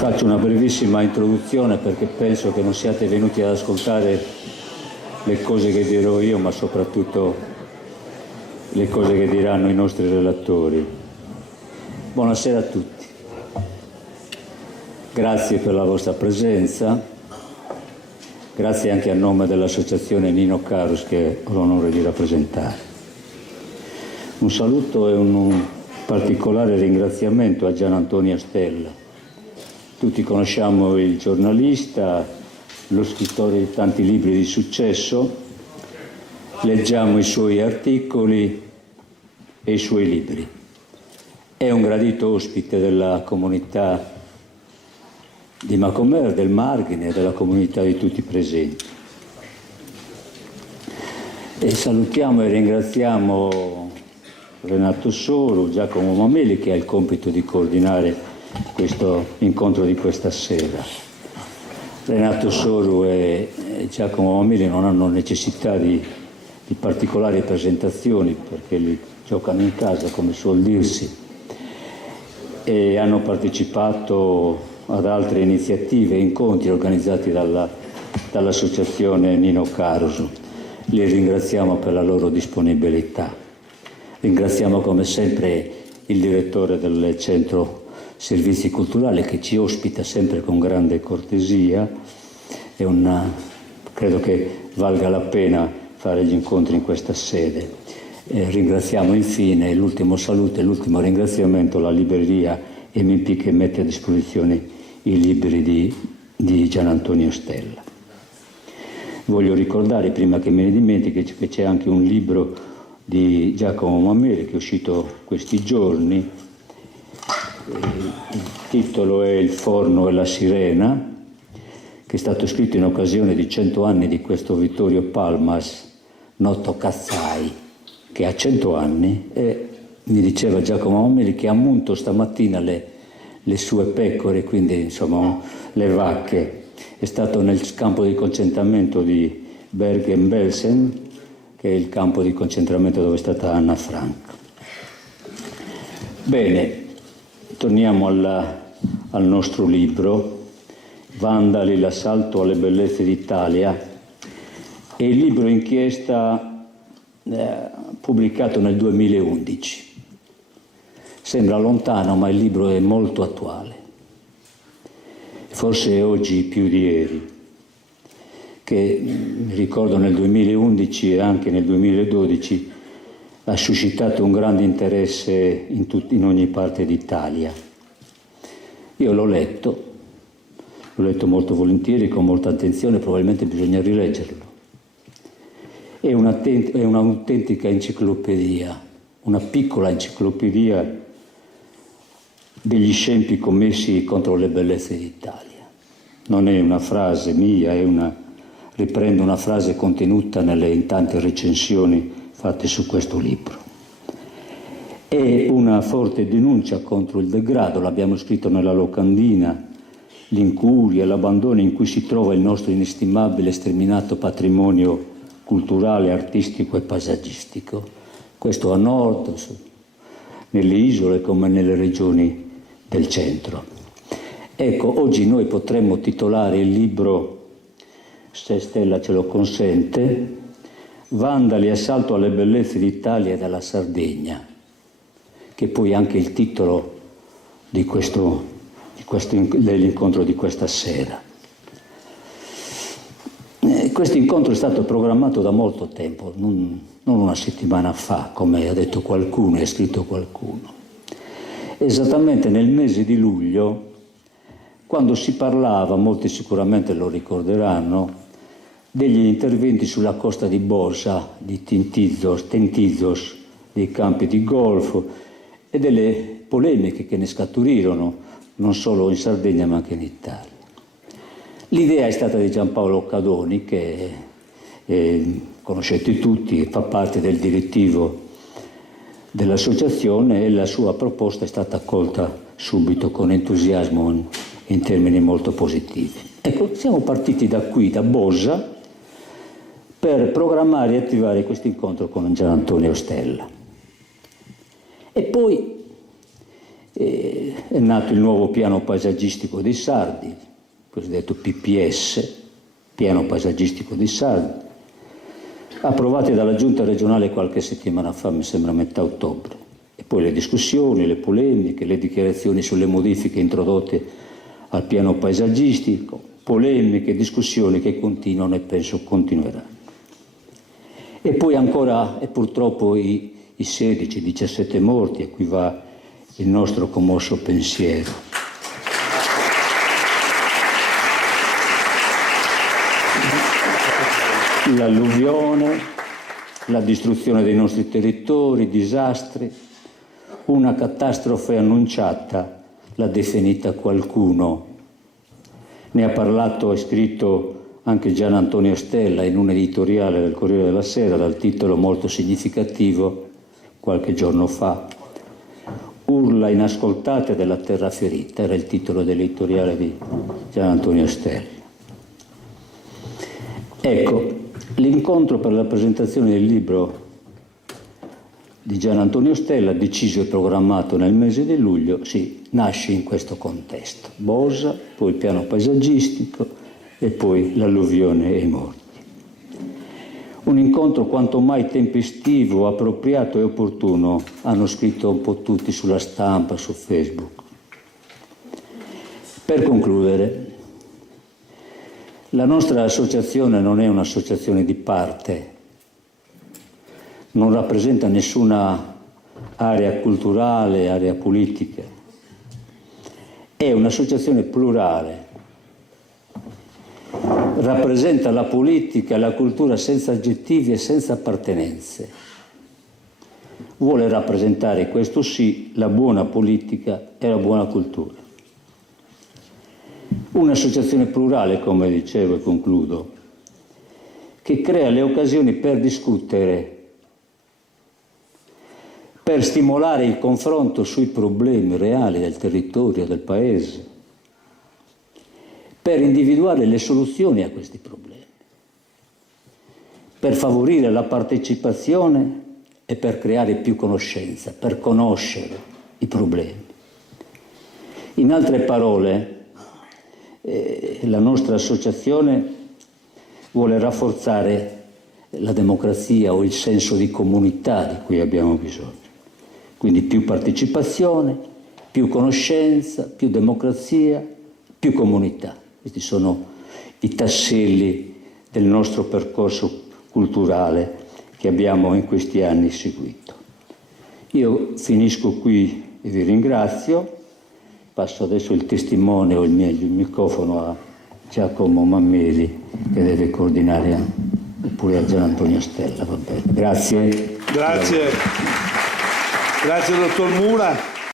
Faccio una brevissima introduzione perché penso che non siate venuti ad ascoltare le cose che dirò io, ma soprattutto le cose che diranno i nostri relatori. Buonasera a tutti. Grazie per la vostra presenza. Grazie anche a nome dell'associazione Nino Carus che ho l'onore di rappresentare. Un saluto e un particolare ringraziamento a Gian Antonio Stella. Tutti conosciamo il giornalista, lo scrittore di tanti libri di successo, leggiamo i suoi articoli e i suoi libri. È un gradito ospite della comunità di Macomer, del Marghine e della comunità di tutti i presenti. E salutiamo e ringraziamo Renato Soru, Giacomo Mameli, che ha il compito di coordinare questo incontro di questa sera. Renato Soru e Giacomo Mameli non hanno necessità di particolari presentazioni perché li giocano in casa, come suol dirsi, e hanno partecipato ad altre iniziative e incontri organizzati dall'associazione Nino Caruso. Li ringraziamo per la loro disponibilità. Ringraziamo come sempre il direttore del centro servizi culturali che ci ospita sempre con grande cortesia. Credo che valga la pena fare gli incontri in questa sede. Ringraziamo infine l'ultimo saluto e l'ultimo ringraziamento alla libreria MP che mette a disposizione i libri di Gian Antonio Stella. Voglio ricordare, prima che me ne dimentichi, che c'è anche un libro di Giacomo Mameli che è uscito questi giorni. Il titolo è Il forno e la sirena, che è stato scritto in occasione di 100 anni di questo Vittorio Palmas, noto Cazzai, che ha 100 anni, e mi diceva Giacomo Mameli che ha munto stamattina le sue pecore, quindi insomma le vacche. È stato nel campo di concentramento di Bergen-Belsen, che è il campo di concentramento dove è stata Anna Frank. Bene, torniamo al nostro libro, Vandali, l'assalto alle bellezze d'Italia. È il libro inchiesta pubblicato nel 2011. Sembra lontano, ma il libro è molto attuale. Forse oggi più di ieri, che mi ricordo nel 2011 e anche nel 2012 ha suscitato un grande interesse in ogni parte d'Italia. Io l'ho letto molto volentieri, con molta attenzione, probabilmente bisogna rileggerlo. È un'autentica enciclopedia, una piccola enciclopedia degli scempi commessi contro le bellezze d'Italia. Non è una frase mia, riprendo una frase contenuta in tante recensioni fatte su questo libro. È una forte denuncia contro il degrado, l'abbiamo scritto nella locandina, l'incuria, l'abbandono in cui si trova il nostro inestimabile e sterminato patrimonio culturale, artistico e paesaggistico. Questo a nord, nelle isole come nelle regioni del centro. Ecco, oggi noi potremmo titolare il libro, se Stella ce lo consente, Vandali, assalto alle bellezze d'Italia e della Sardegna, che poi è anche il titolo dell'incontro di questa sera. Questo incontro è stato programmato da molto tempo, non una settimana fa, come ha detto qualcuno e ha scritto qualcuno. Esattamente nel mese di luglio, quando si parlava, molti sicuramente lo ricorderanno, degli interventi sulla costa di Borsa, di Tentizos, dei campi di golf e delle polemiche che ne scaturirono, non solo in Sardegna ma anche in Italia. L'idea è stata di Giampaolo Cadoni, che conoscete tutti, fa parte del direttivo dell'associazione, e la sua proposta è stata accolta subito con entusiasmo in termini molto positivi. Ecco, siamo partiti da qui, da Borsa, per programmare e attivare questo incontro con Gian Antonio Stella. E poi è nato il nuovo piano paesaggistico dei Sardi, il cosiddetto PPS, piano paesaggistico dei Sardi, approvati dalla Giunta regionale qualche settimana fa, mi sembra a metà ottobre. E poi le discussioni, le polemiche, le dichiarazioni sulle modifiche introdotte al piano paesaggistico, polemiche, discussioni che continuano e penso continueranno. E poi ancora, e purtroppo, i 16-17 morti, a cui va il nostro commosso pensiero. L'alluvione, la distruzione dei nostri territori, disastri, una catastrofe annunciata, l'ha definita qualcuno. Ne ha parlato e scritto anche Gian Antonio Stella in un editoriale del Corriere della Sera dal titolo molto significativo qualche giorno fa. Urla inascoltate della terra ferita, era il titolo dell'editoriale di Gian Antonio Stella. Ecco, l'incontro per la presentazione del libro di Gian Antonio Stella, deciso e programmato nel mese di luglio, sì, nasce in questo contesto. Bosa, poi il piano paesaggistico e poi l'alluvione e i morti. Un incontro quanto mai tempestivo, appropriato e opportuno, hanno scritto un po' tutti sulla stampa, su Facebook. Per concludere, la nostra associazione non è un'associazione di parte, non rappresenta nessuna area culturale, area politica. È un'associazione plurale, rappresenta la politica e la cultura senza aggettivi e senza appartenenze. Vuole rappresentare, questo sì, la buona politica e la buona cultura. Un'associazione plurale, come dicevo e concludo, che crea le occasioni per discutere, per stimolare il confronto sui problemi reali del territorio, del paese, per individuare le soluzioni a questi problemi, per favorire la partecipazione e per creare più conoscenza, per conoscere i problemi. In altre parole, la nostra associazione vuole rafforzare la democrazia o il senso di comunità di cui abbiamo bisogno. Quindi più partecipazione, più conoscenza, più democrazia, più comunità. Questi sono i tasselli del nostro percorso culturale che abbiamo in questi anni seguito. Io finisco qui e vi ringrazio. Passo adesso il testimone o il microfono a Giacomo Mammeli, che deve coordinare, oppure a Gian Antonio Stella. Va bene. Grazie. Grazie. Grazie dottor Mura.